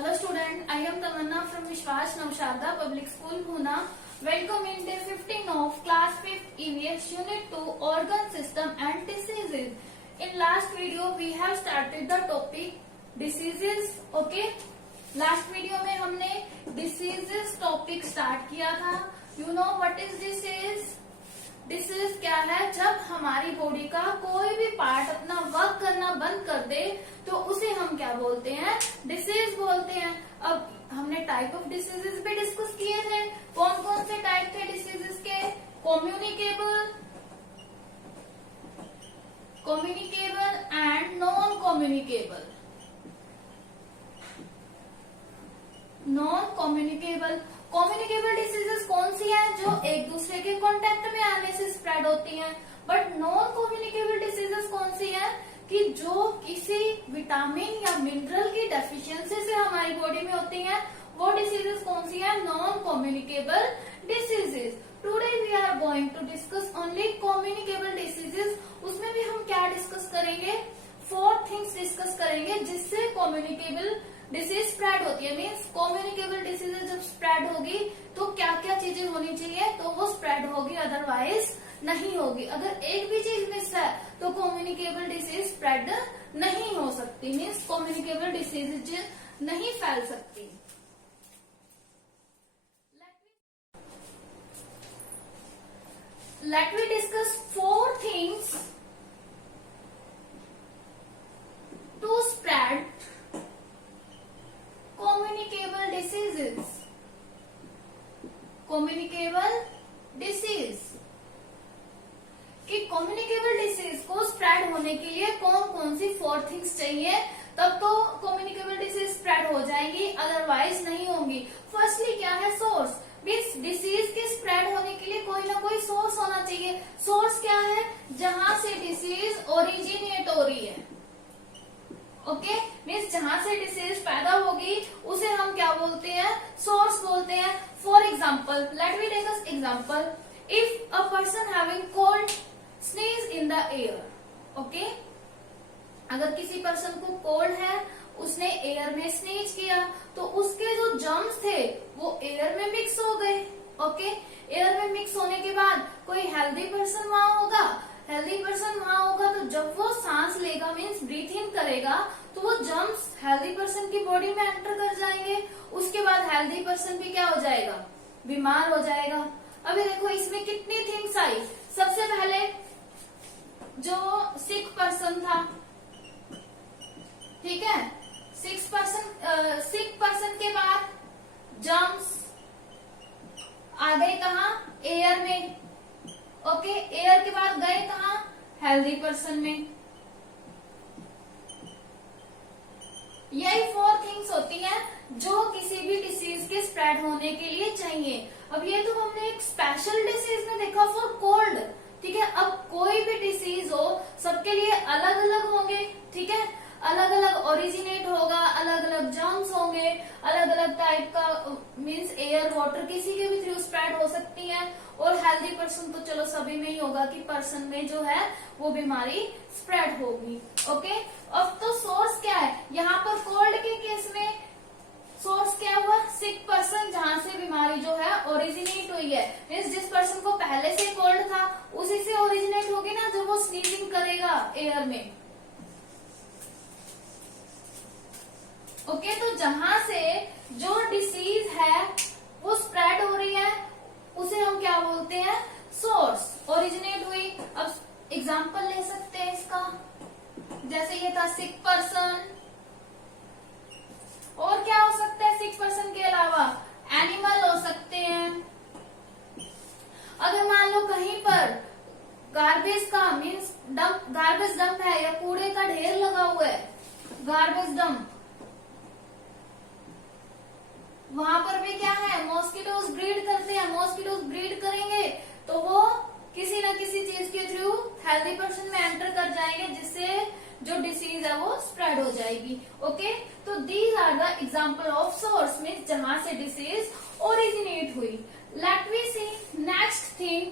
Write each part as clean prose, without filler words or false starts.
Hello student, I am Tamanna from Vishwas Navsharda Public School, Pune. Welcome in day 15 of class 5th EVS Unit 2 Organ System and Diseases. In last video we have started the topic diseases. Okay, last video में हमने diseases topic start किया था. You know what is disease? Disease क्या है? जब हमारी body का कोई भी पार्ट अपना वर्क करना बंद कर दे तो उसे हम क्या बोलते हैं? डिसीज बोलते हैं. अब हमने टाइप ऑफ डिसीजेस भी डिस्कस किए थे. कौन कौन से टाइप थे डिसीजेस के? Communicable and non communicable. Communicable diseases कौन सी है? जो एक दूसरे के कांटेक्ट में आने से स्प्रेड होती हैं. बट नॉन कम्युनिकेबल डिसीजेस कौन सी है? कि जो किसी विटामिन या मिनरल की डेफिशिएंसी से हमारी बॉडी में होती हैं. वो डिसीजेस कौन सी है? Non communicable diseases. Today we are going to discuss only communicable diseases. उसमें भी हम क्या डिस्कस करेंगे? 4 थिंग्स डिस्कस करेंगे जिससे कम्युनिकेबल डिसीज स्प्रेड होती है. मीन्स कम्युनिकेबल डिसीज जब स्प्रेड होगी तो क्या क्या चीजें होनी चाहिए तो वो स्प्रेड होगी, अदरवाइज नहीं होगी. अगर एक भी चीज मिस है तो कम्युनिकेबल डिसीज स्प्रेड नहीं हो सकती. मीन्स कम्युनिकेबल डिसीज नहीं फैल सकती. Let me discuss 4 things to spread communicable diseases. Communicable disease कि कम्युनिकेबल डिसीज को स्प्रेड होने के लिए कौन कौन सी 4 थिंग्स चाहिए, तब तो कम्युनिकेबल डिसीज स्प्रेड हो जाएंगी, अदरवाइज नहीं होंगी. फर्स्टली क्या है? सोर्स. मीन्स डिसीज के स्प्रेड होने के लिए कोई ना कोई सोर्स होना चाहिए. सोर्स क्या है? जहां से डिसीज ओरिजिनेट हो रही है. ओके, मीन्स जहां से डिसीज पैदा होगी उसे हम क्या बोलते हैं? सोर्स बोलते हैं. For example, let me take us example. If a person having cold sneeze in the air. Okay, अगर किसी पर्सन को कोल्ड है, उसने एयर में स्नीज किया तो उसके जो जर्म्स थे वो एयर में मिक्स हो गए. ओके, एयर में मिक्स होने के बाद कोई हेल्दी पर्सन वहां होगा. हेल्दी पर्सन वहां होगा तो जब वो सांस लेगा, मीन्स ब्रीथ इन करेगा, तो वो जर्म्स हेल्दी पर्सन की बॉडी में एंटर कर जाएंगे. उसके बाद हेल्दी पर्सन भी क्या हो जाएगा? बीमार हो जाएगा. अभी देखो इसमें कितनी थिंग्स आई. सबसे पहले जो सिक पर्सन था, ठीक है, सिक पर्सन के बाद जर्म्स आ गए कहा? एयर में. ओके, एयर के बाद गए कहा? हेल्दी पर्सन में. यही 4 थिंग्स होती हैं जो किसी भी डिसीज के स्प्रेड होने के लिए चाहिए. अब ये तो हमने एक स्पेशल डिसीज में देखा फॉर कोल्ड. ठीक है, अब कोई भी डिसीज हो सबके लिए अलग अलग होंगे. ठीक है, अलग अलग ओरिजिनेट होगा, अलग अलग जर्म्स होंगे, अलग अलग टाइप का. मीन्स एयर वाटर किसी के भी थ्रू स्प्रेड हो सकती है. और हेल्दी पर्सन तो चलो सभी में ही होगा कि पर्सन में जो है वो बीमारी स्प्रेड होगी. ओके, अब तो सोर्स क्या है? यहाँ पर कोल्ड के केस में सोर्स क्या हुआ? सिक पर्सन, जहां से बीमारी जो है ओरिजिनेट हुई है. मीन्स जिस पर्सन को पहले से कोल्ड था उसी से ओरिजिनेट होगी ना, जब वो स्नीजिंग करेगा एयर में. ओके, तो जहां से जो डिसीज है वो स्प्रेड हो रही है उसे हम क्या बोलते हैं? सोर्स. ओरिजिनेट हुई. अब एग्जांपल ले सकते हैं इसका. जैसे ये था सिक पर्सन. और क्या हो सकता है सिक पर्सन के अलावा? एनिमल हो सकते हैं. अगर मान लो कहीं पर गार्बेज का मीन्स डंप, गार्बेज डंप है या कूड़े का ढेर लगा हुआ है, गार्बेज डंप, वहां पर भी क्या है? मॉस्किटोज ब्रीड करते हैं. मॉस्किटोज ब्रीड करेंगे तो वो किसी न किसी चीज के थ्रू हेल्दी पर्सन में एंटर कर जाएंगे, जिससे जो डिसीज है वो स्प्रेड हो जाएगी. ओके, तो these are the example of source. Means जहां से डिसीज ओरिजिनेट हुई. Let we see next thing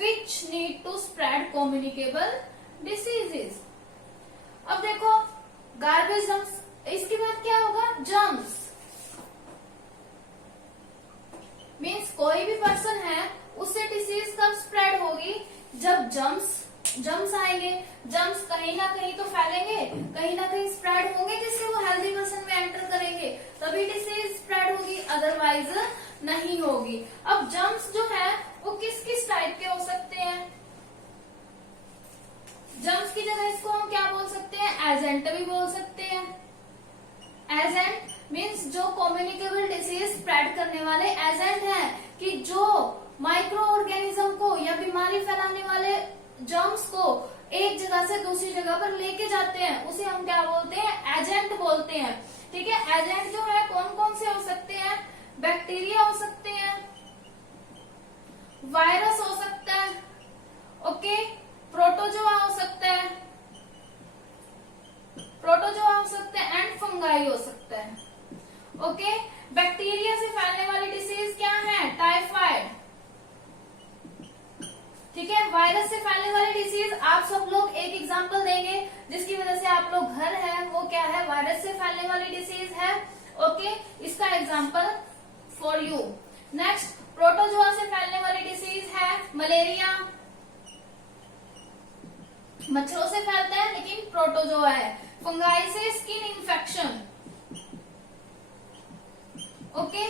which need to spread communicable diseases. अब देखो गार्बेज डंप्स, इसके बाद क्या होगा? जर्म्स. कहीं ना कहीं तो फैलेंगे, कहीं ना कहीं स्प्रेड होंगे, जिससे वो हेल्दी पर्सन में एंटर करेंगे, तभी डिसीज स्प्रेड होगी, अदरवाइज नहीं होगी। अब जर्म्स जो है वो किस किस टाइप के हो सकते हैं? जर्म्स की जगह इसको हम क्या बोल सकते हैं? एजेंट भी बोल सकते हैं। एजेंट मीन्स जो कम्युनिकेबल डिसीज स्प्रेड करने वाले एजेंट हैं, कि जो माइक्रो ऑर्गेनिज्म को या बीमारी फैलाने वाले जर्म्स को एक जगह से दूसरी जगह पर लेके जाते हैं, उसे हम क्या बोलते हैं? एजेंट बोलते हैं। ठीक है, एजेंट जो है कौन कौन से हो सकते हैं? बैक्टीरिया हो सकते हैं, वायरस हो सकता है, ओके, प्रोटोजोआ हो सकता है, एंड फंगाई हो सकता है। ओके, बैक्टीरिया से फैलने वाली डिसीज क्या है? टाइफाइड। ठीक है, वायरस से फैलने वाली डिसीज आप सब लोग एक एग्जांपल देंगे जिसकी वजह से आप लोग घर है, वो क्या है? वायरस से फैलने वाली डिसीज है। ओके, इसका example for you. Next, protozoa से फैलने वाली डिसीज है मलेरिया, मच्छरों से फैलता है लेकिन प्रोटोजोआ है। फंगाई से स्किन इंफेक्शन। ओके,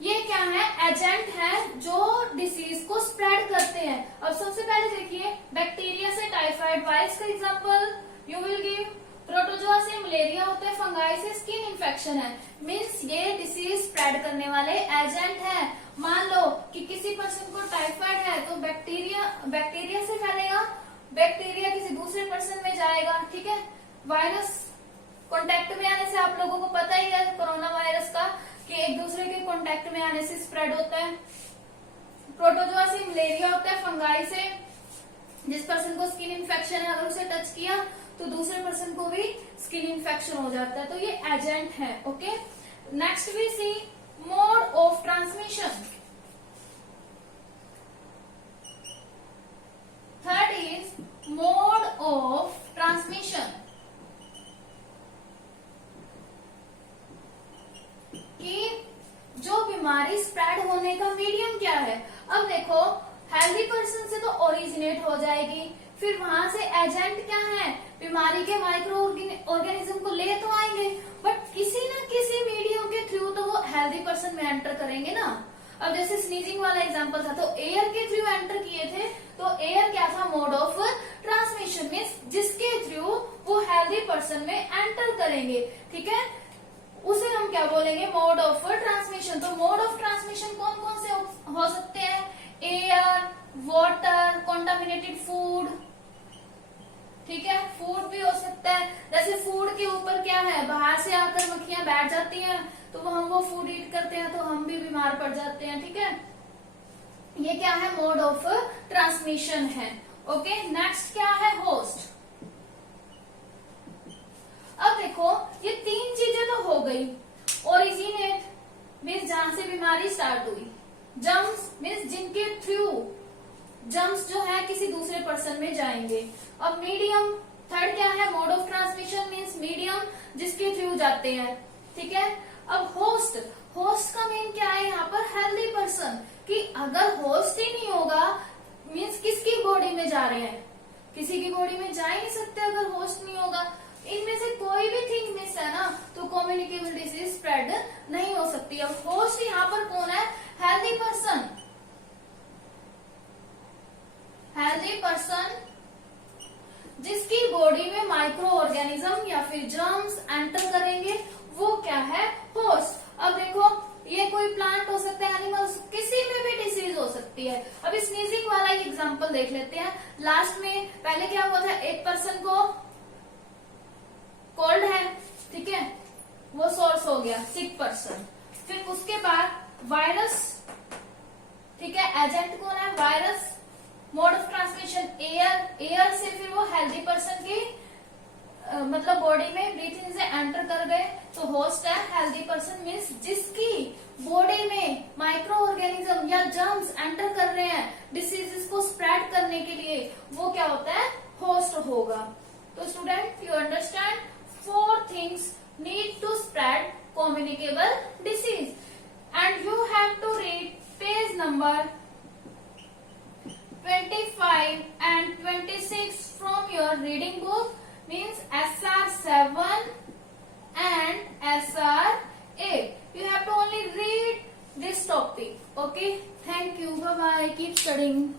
ये क्या है? एजेंट है जो डिसीज को स्प्रेड करते हैं। अब सबसे पहले देखिए, बैक्टीरिया से टाइफाइड, वायरस का example you will give, protozoa से मलेरिया होता है, फंगाई से स्किन इंफेक्शन है। मीन्स ये डिसीज स्प्रेड करने वाले एजेंट हैं। मान लो कि किसी पर्सन को टाइफाइड है तो बैक्टीरिया से फैलेगा, बैक्टीरिया किसी दूसरे पर्सन में जाएगा। ठीक है, वायरस कांटेक्ट में आने से आप लोगों को पता ही है कोरोना वायरस का, कि एक दूसरे के कांटेक्ट में आने से स्प्रेड होता है। प्रोटोजोआ से मलेरिया होता है, फंगाई से जिस पर्सन को स्किन इन्फेक्शन है अगर उसे टच किया तो दूसरे पर्सन को भी स्किन इन्फेक्शन हो जाता है, तो ये एजेंट है। Okay, next we see mode of transmission. Third is mode of transmission, कि जो बीमारी स्प्रेड होने का मीडियम क्या है। अब देखो, हेल्दी पर्सन से तो ओरिजिनेट हो जाएगी, फिर वहां से एजेंट क्या है? बीमारी के माइक्रो ऑर्गेनिज्म को ले तो आएंगे, बट किसी न किसी मीडियम के थ्रू तो वो हेल्दी पर्सन में एंटर करेंगे ना। अब जैसे स्नीजिंग वाला एग्जांपल था, तो एयर के थ्रू एंटर किए थे, तो एयर क्या था? मोड ऑफ ट्रांसमिशन, मीन्स जिसके थ्रू वो हेल्दी पर्सन में एंटर करेंगे। ठीक है, उसे हम क्या बोलेंगे? Mode of transmission. तो मोड ऑफ ट्रांसमिशन कौन कौन से हो सकते हैं? Air, water, contaminated food. ठीक है, फूड भी हो सकता है। जैसे फूड के ऊपर क्या है? बाहर से आकर मक्खियां बैठ जाती हैं, तो हम वो फूड ईट करते हैं तो हम भी बीमार पड़ जाते हैं। ठीक है, ये क्या है? मोड ऑफ ट्रांसमिशन है। ओके, नेक्स्ट क्या है? होस्ट। अब देखो, ये तीन चीजें तो हो गई। ओरिजिनेट मीन्स जहां से बीमारी स्टार्ट हुई, जर्म्स मीन्स जिनके थ्रू जर्म्स जो है किसी दूसरे पर्सन में जाएंगे। अब मीडियम, थर्ड क्या है? Mode of transmission means medium जिसके थ्रू जाते हैं। ठीक है, अब होस्ट, होस्ट का मीन क्या है यहाँ पर? हेल्दी पर्सन, कि अगर होस्ट ही नहीं होगा मीन्स किसकी बॉडी में जा रहे हैं? किसी की बॉडी में जा ही नहीं सकते अगर होस्ट नहीं होगा। इनमें से कोई भी थिंग मिस है ना, तो कम्युनिकेबल डिसीज स्प्रेड नहीं हो सकती। अब होस्ट यहाँ पर कौन है? Healthy person. हेल्दी पर्सन जिसकी बॉडी में माइक्रो ऑर्गेनिज्म या फिर जर्म्स एंटर करेंगे, वो क्या है? होस्ट। अब देखो, ये कोई प्लांट हो सकता है, एनिमल्स, किसी में भी डिसीज हो सकती है। अब स्नीजिंग वाला ही एग्जांपल देख लेते हैं। लास्ट में पहले क्या हुआ था? एक पर्सन को कोल्ड है, ठीक है, वो सोर्स हो गया, सिक पर्सन। फिर उसके बाद वायरस, ठीक है, एजेंट कौन है? Virus. Mode of transmission air, air से फिर वो हेल्दी पर्सन की मतलब बॉडी में ब्रीथिंग से एंटर कर गए, तो होस्ट है हेल्दी पर्सन, मीन्स जिसकी बॉडी में माइक्रो ऑर्गेनिज्म या जर्म्स एंटर कर रहे हैं डिसीजेस को स्प्रेड करने के लिए, वो क्या होता है? होस्ट होगा। तो student, you understand 4 things need to spread communicable disease, and you have to read page number 25 and 26 from your reading book, means SR7 and SR8. You have to only read this topic. Okay, thank you, bye bye, keep studying.